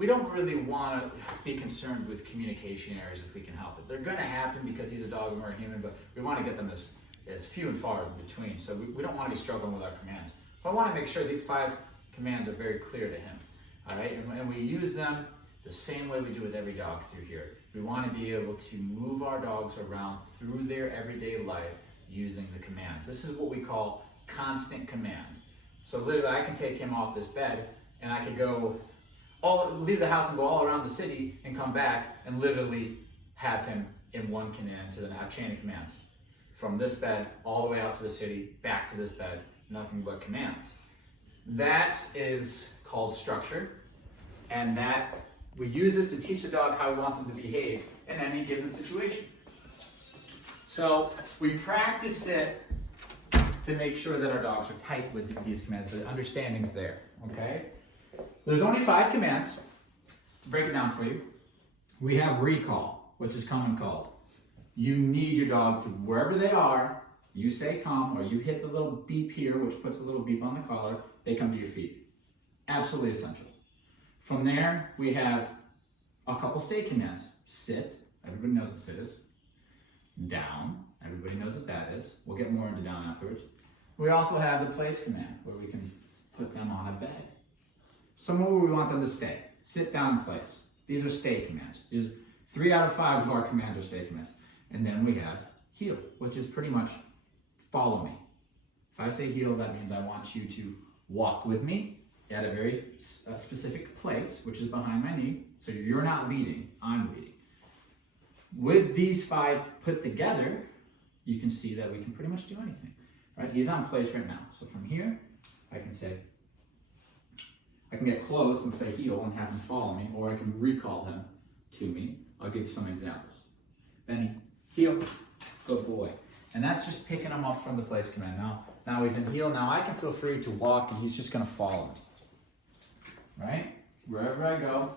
we don't really want to be concerned with communication errors if we can help it. They're going to happen because he's a dog and we're a human, but we want to get them as few and far in between. So we don't want to be struggling with our commands. So I want to make sure these 5 commands are very clear to him. All right, and we use them the same way we do with every dog through here. We want to be able to move our dogs around through their everyday life using the commands. This is what we call constant command. So literally I can take him off this bed and I could leave the house and go all around the city and come back and literally have him in one command to a chain of commands. From this bed all the way out to the city, back to this bed, nothing but commands. That is called structure, and that we use this to teach the dog how we want them to behave in any given situation. So we practice it to make sure that our dogs are tight with these commands, the understanding's there, okay? There's only 5 commands. To break it down for you, we have recall, which is come and called. You need your dog to, wherever they are, you say come, or you hit the little beep here, which puts a little beep on the collar, they come to your feet. Absolutely essential. From there, we have a couple stay commands. Sit, everybody knows what sit is. Down, everybody knows what that is. We'll get more into down afterwards. We also have the place command, where we can put them on a bed. Somewhere where we want them to stay. Sit down in place. These are stay commands. These 3 out of 5 of our commands are stay commands. And then we have heel, which is pretty much follow me. If I say heel, that means I want you to walk with me at a very specific place, which is behind my knee. So you're not leading, I'm leading. With these 5 put together, you can see that we can pretty much do anything, right? He's on place right now. So from here, I can get close and say heel and have him follow me, or I can recall him to me. I'll give some examples. Benny, heel, good boy. And that's just picking him up from the place command. Now he's in heel. Now I can feel free to walk and he's just gonna follow me, right? Wherever I go,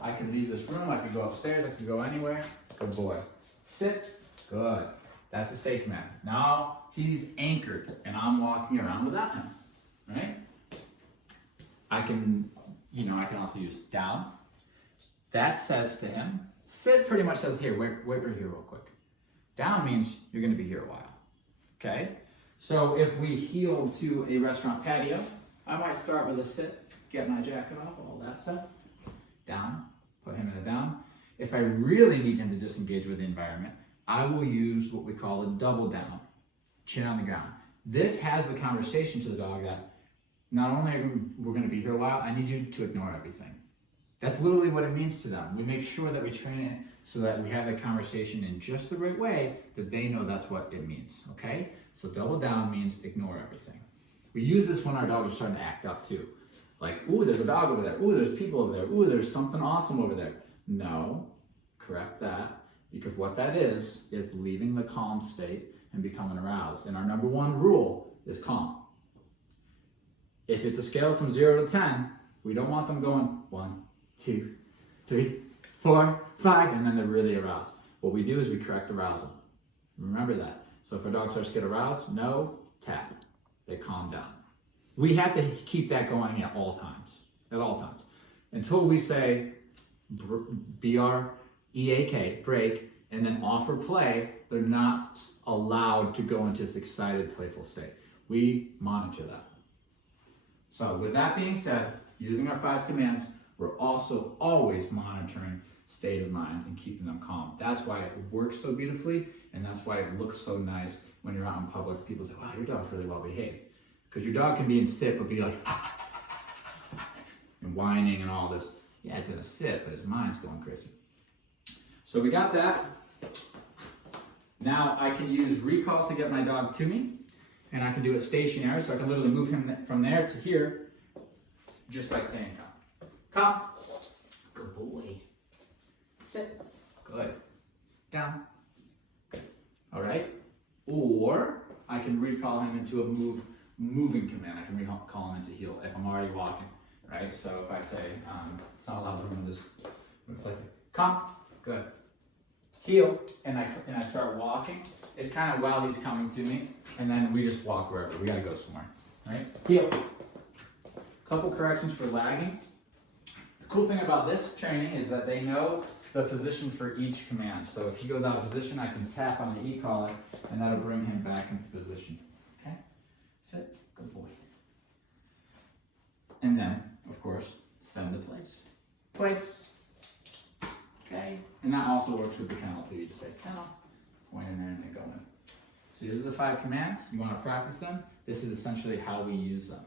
I can leave this room, I could go upstairs, I could go anywhere. Good boy. Sit, good. That's a stay command. Now he's anchored and I'm walking around without him, right? I can also use down. That says to him, sit pretty much says, here, wait right here real quick. Down means you're gonna be here a while, okay? So if we heel to a restaurant patio, I might start with a sit, get my jacket off, all that stuff. Down, put him in a down. If I really need him to disengage with the environment, I will use what we call a double down, chin on the ground. This has the conversation to the dog that not only are we going to be here a while, I need you to ignore everything. That's literally what it means to them. We make sure that we train it so that we have the conversation in just the right way that they know that's what it means, okay? So double down means ignore everything. We use this when our dog is starting to act up too. Like, ooh, there's a dog over there. Ooh, there's people over there. Ooh, there's something awesome over there. No, correct that, because what that is leaving the calm state and becoming aroused. And our number 1 rule is calm. If it's a scale from 0 to 10, we don't want them going 1, 2, 3, 4, 5, and then they're really aroused. What we do is we correct arousal. Remember that. So if our dog starts to get aroused, no, tap. They calm down. We have to keep that going at all times, until we say B-R-E-A-K, break, and then offer play. They're not allowed to go into this excited, playful state. We monitor that. So with that being said, using our 5 commands, we're also always monitoring state of mind and keeping them calm. That's why it works so beautifully, and that's why it looks so nice when you're out in public. People say, wow, your dog's really well behaved. Because your dog can be in sit, but be like, and whining and all this. Yeah, it's in a sit, but his mind's going crazy. So we got that. Now I can use recall to get my dog to me, and I can do it stationary, so I can literally move him from there to here just by saying come. Come. Good boy. Sit. Good. Down. Good. All right. Or I can recall him into a moving command. I can recall him into heel if I'm already walking, right? So if I say, it's not a lot of room in this place. Come. Good. Heel, and I start walking. It's kind of while he's coming to me, and then we just walk wherever. We gotta go somewhere, right? Heel. Couple corrections for lagging. Cool thing about this training is that they know the position for each command. So if he goes out of position, I can tap on the e-collar and that'll bring him back into position. Okay? Sit. Good boy. And then, of course, send to place. Place. Okay? And that also works with the kennel too. You just say kennel, point in there and they go in. So these are the 5 commands. You want to practice them. This is essentially how we use them.